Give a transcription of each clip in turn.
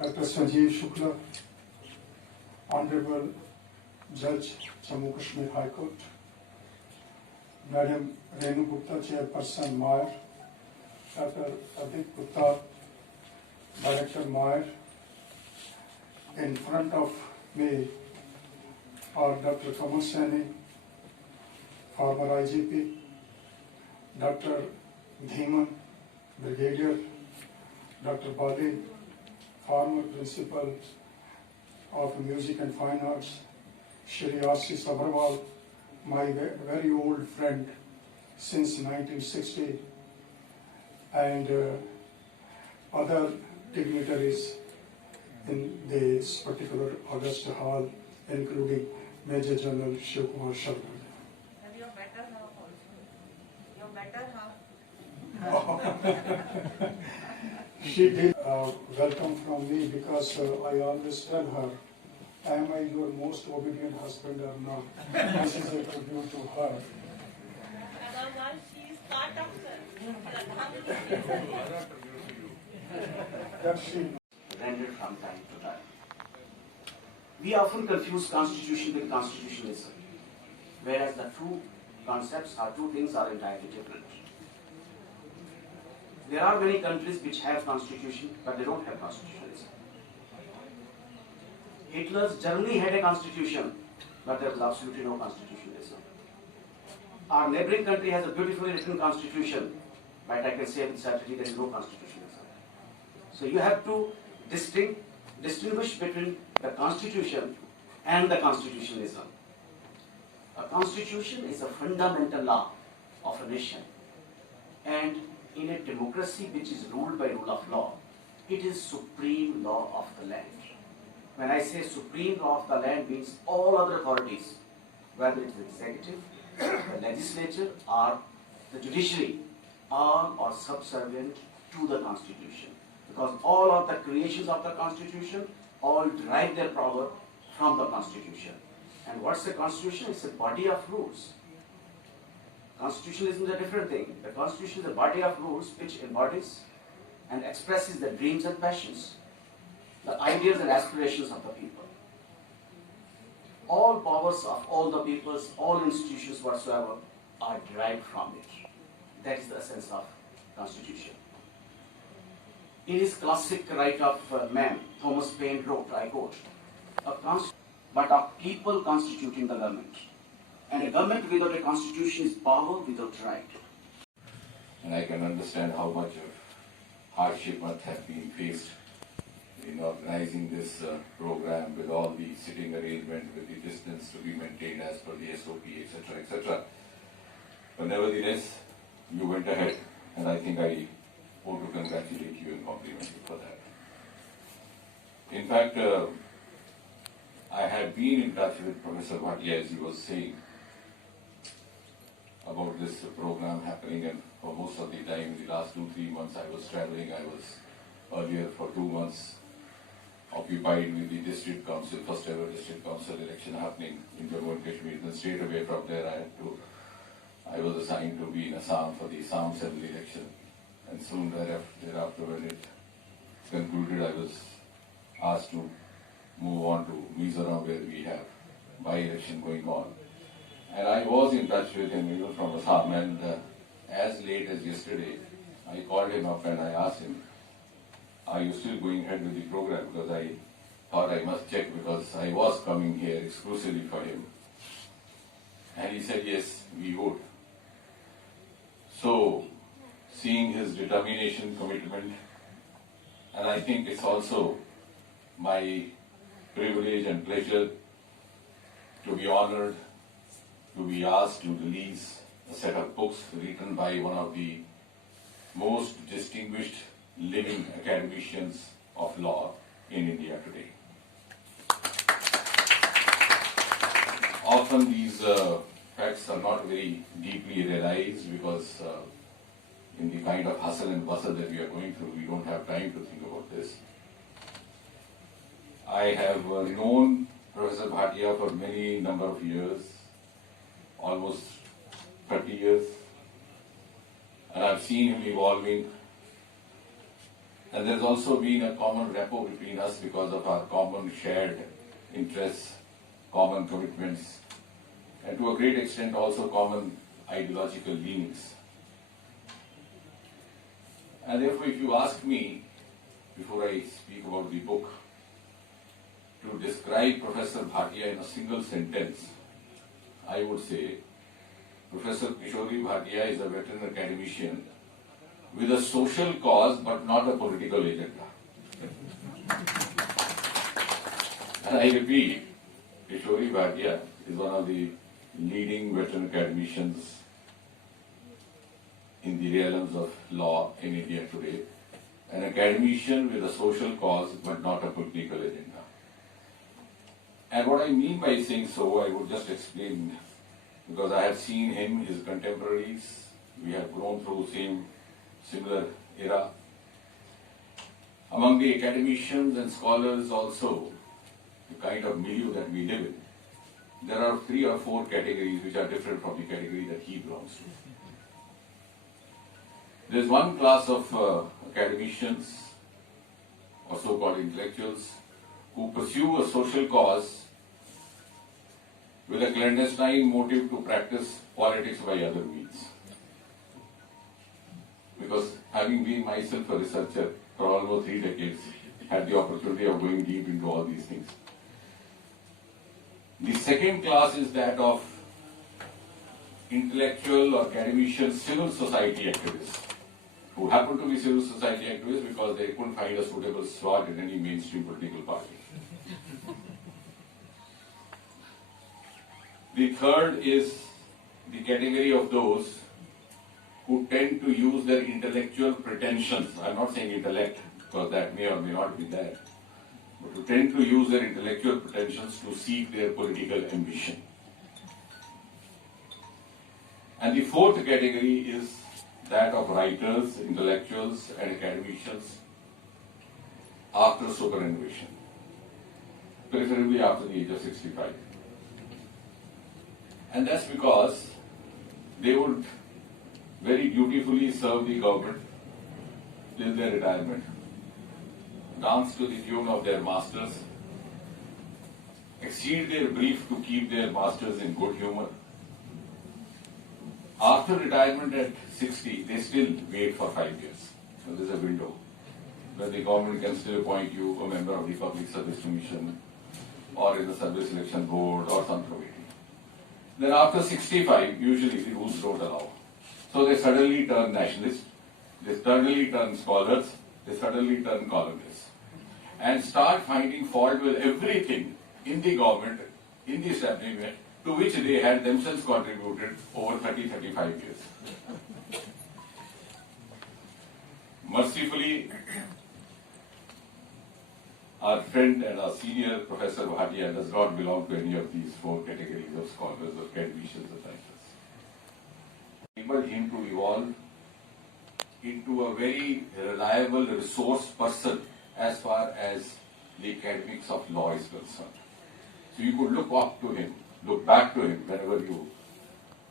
Dr. Sanjeev Shukla, Honorable Judge, Jammu Kashmir High Court, Madam Renu Gupta, Chairperson, Mayer, Dr. Adik Gupta, Director, Mayer. In front of me are Dr. Kamal Saini, former IGP, Dr. Dhiman, Brigadier, Dr. Bali, former Principal of Music and Fine Arts, Shri Ashish Sabharwal, my very old friend since 1960, and other dignitaries in this particular August Hall, including Major General Shiv Kumar Sharma. And your better half also. Your better half. She did welcome from me because I always tell her, am I your most obedient husband or not? This is a tribute to her. Otherwise, she is part of the That she rendered from time to time. We often confuse constitution with constitutionalism, whereas the two concepts or two things are entirely different. There are many countries which have constitution, but they don't have constitutionalism. Hitler's Germany had a constitution, but there was absolutely no constitutionalism. Our neighboring country has a beautifully written constitution, but I can say with certainty there is no constitutionalism. So you have to distinguish between the constitution and the constitutionalism. A constitution is a fundamental law of a nation, and in a democracy which is ruled by rule of law, it is supreme law of the land. When I say supreme law of the land, means all other authorities, whether it is the executive, the legislature, or the judiciary, all are subservient to the constitution. Because all of the creations of the constitution all derive their power from the constitution. And what's the constitution? It's a body of rules. Constitutionalism is a different thing. The constitution is a body of rules which embodies and expresses the dreams and passions, the ideas and aspirations of the people. All powers of all the peoples, all institutions whatsoever are derived from it. That is the essence of constitution. In his classic Right of Man, Thomas Paine wrote, I quote, but of people constituting the government. And a government without a constitution is power without right. And I can understand how much of hardship must have been faced in organizing this program with all the sitting arrangement, with the distance to be maintained as per the SOP, etc., etc. But nevertheless, you went ahead, and I think I want to congratulate you and compliment you for that. In fact, I had been in touch with Professor Bhatia, as he was saying, about this program happening, and for most of the time, in the last 2-3 months, I was traveling. I was earlier for 2 months occupied with the district council, first ever district council election happening in Jammu and Kashmir. Then straight away from there, I was assigned to be in Assam for the Assam Assembly election. And soon thereafter, when it concluded, I was asked to move on to Mizoram, where we have by-election going on. And I was in touch with him even from Assam, and as late as yesterday, I called him up and I asked him, are you still going ahead with the program? Because I thought I must check, because I was coming here exclusively for him. And he said, yes, we would. So, seeing his determination, commitment, and I think it's also my privilege and pleasure to be honored, to be asked to release a set of books written by one of the most distinguished living academicians of law in India today. Often these facts are not very deeply realized, because in the kind of hustle and bustle that we are going through, we don't have time to think about this. I have known Professor Bhatia for many number of years, almost 30 years, and I've seen him evolving. And there's also been a common rapport between us because of our common shared interests, common commitments, and to a great extent also common ideological leanings. And therefore, if you ask me, before I speak about the book, to describe Professor Bhatia in a single sentence, I would say Professor Kishori Bhatia is a veteran academician with a social cause but not a political agenda. And I repeat, Kishori Bhatia is one of the leading veteran academicians in the realms of law in India today, an academician with a social cause but not a political agenda. And what I mean by saying so, I would just explain, because I have seen him, his contemporaries, we have grown through similar era. Among the academicians and scholars also, the kind of milieu that we live in, there are 3 or 4 categories which are different from the category that he belongs to. There is one class of academicians or so-called intellectuals who pursue a social cause with a clandestine motive to practice politics by other means. Because having been myself a researcher for almost 3 decades, had the opportunity of going deep into all these things. The second class is that of intellectual or academician civil society activists, who happen to be civil society activists because they couldn't find a suitable slot in any mainstream political party. The third is the category of those who tend to use their intellectual pretensions. I'm not saying intellect, because that may or may not be there, but who tend to use their intellectual pretensions to seek their political ambition. And the fourth category is that of writers, intellectuals, and academicians after superannuation, preferably after the age of 65. And that's because they would very dutifully serve the government till their retirement, dance to the tune of their masters, exceed their brief to keep their masters in good humor. After retirement at 60, they still wait for 5 years. So there's a window where the government can still appoint you a member of the Public Service Commission or in the Service Selection Board or some committee. Then after 65, usually the rules don't allow. So they suddenly turn nationalists, they suddenly turn scholars, they suddenly turn columnists, and start finding fault with everything in the government, in the establishment, to which they had themselves contributed over 30-35 years. Mercifully, our friend and our senior Professor Bhatia does not belong to any of these 4 categories of scholars or academicians or writers. Enabled him to evolve into a very reliable resource person as far as the academics of law is concerned. So you could look up to him, look back to him whenever you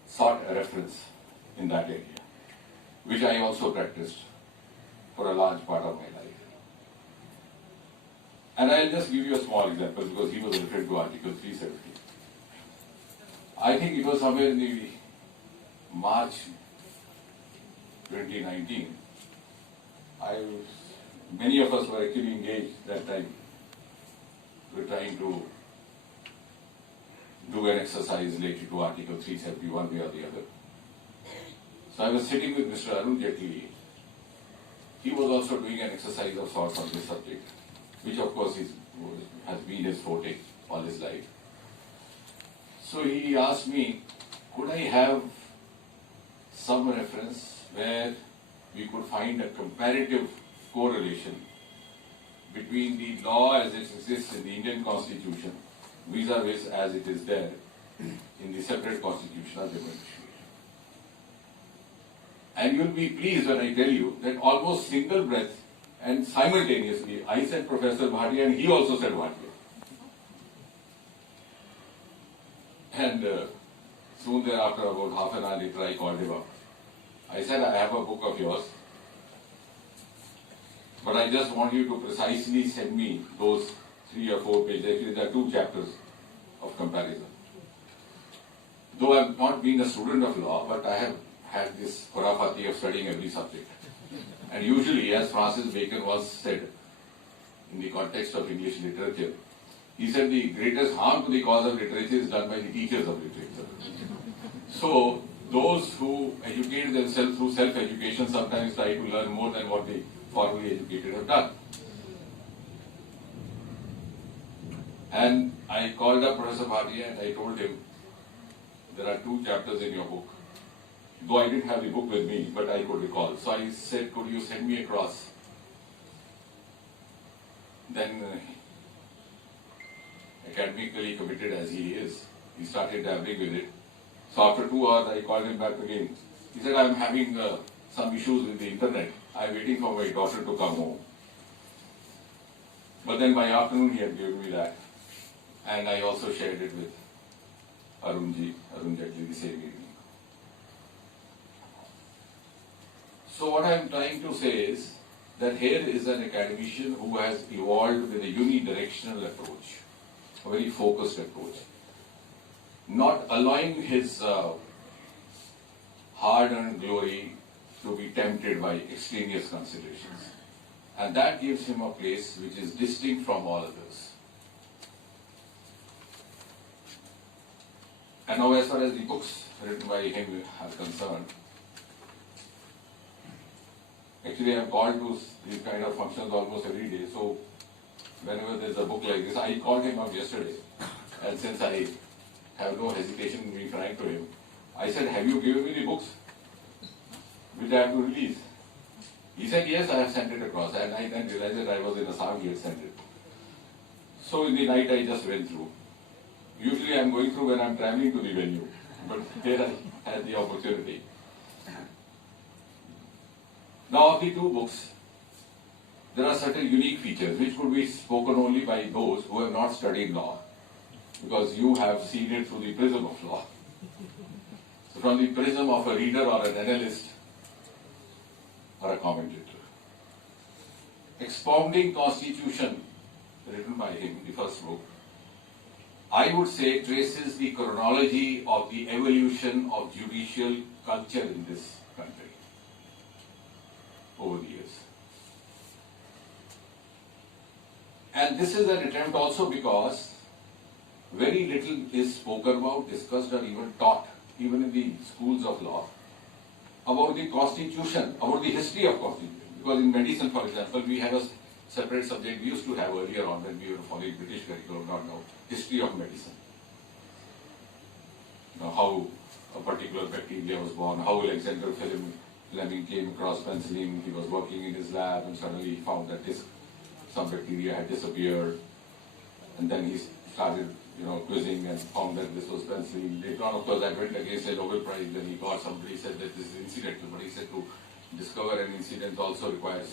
sought a reference in that area, which I also practiced for a large part of my life. And I'll just give you a small example because he was referred to Article 370. I think it was somewhere in the March 2019. Many of us were actually engaged that time. We were trying to do an exercise related to Article 370 one way or the other. So I was sitting with Mr. Arun Jaitley. He was also doing an exercise of sorts on this subject, which of course has been his forte all his life. So he asked me, could I have some reference where we could find a comparative correlation between the law as it exists in the Indian Constitution vis-a-vis as it is there in the separate constitution of Jammu and Kashmir. And you'll be pleased when I tell you that almost single breath and simultaneously I said Professor Bhatia and he also said Bhatia. And soon thereafter, about half an hour later, I called him up. I said, I have a book of yours. But I just want you to precisely send me those 3 or 4 pages. Actually, there are 2 chapters of comparison. Though I've not been a student of law, but I have had this khurafati of studying every subject. And usually, as Francis Bacon once said, in the context of English literature, he said the greatest harm to the cause of literature is done by the teachers of literature. So, those who educate themselves through self-education sometimes try to learn more than what the formally educated have done. And I called up Professor Bhatia and I told him, there are 2 chapters in your book. Though I didn't have the book with me, but I could recall. So I said, could you send me across? Then, academically committed as he is, he started dabbling with it. So after 2 hours, I called him back again. He said, I'm having some issues with the internet. I'm waiting for my daughter to come home. But then by afternoon, he had given me that. And I also shared it with Arun Jaitley the same evening. So what I'm trying to say is that here is an academician who has evolved with a unidirectional approach, a very focused approach, not allowing his hard-earned glory to be tempted by extraneous considerations. And that gives him a place which is distinct from all others. And now as far as the books written by him are concerned, actually I'm called to these kind of functions almost every day, so whenever there's a book like this, I called him up yesterday, and since I have no hesitation in being frank to him, I said, have you given me the books which I have to release? He said, yes, I have sent it across, and I then realized that I was in Assam, he had sent it. So in the night I just went through. Usually I'm going through when I'm traveling to the venue, but here I had the opportunity. Now of the 2 books, there are certain unique features which could be spoken only by those who have not studied law, because you have seen it through the prism of law. So from the prism of a reader or an analyst or a commentator. Expounding Constitution, written by him, the first book, I would say traces the chronology of the evolution of judicial culture in this country over the years. And this is an attempt also because very little is spoken about, discussed, or even taught, even in the schools of law, about the Constitution, about the history of Constitution. Because in medicine, for example, we have a separate subject we used to have earlier on when we were following British curriculum, not now, history of medicine. You know, how a particular bacteria was born, how Alexander Fleming came across penicillin, he was working in his lab and suddenly he found that some bacteria had disappeared, and then he started quizzing and found that this was penicillin. Later on, of course, that went against a Nobel Prize when he got somebody said that this is incidental, but he said to discover an incident also requires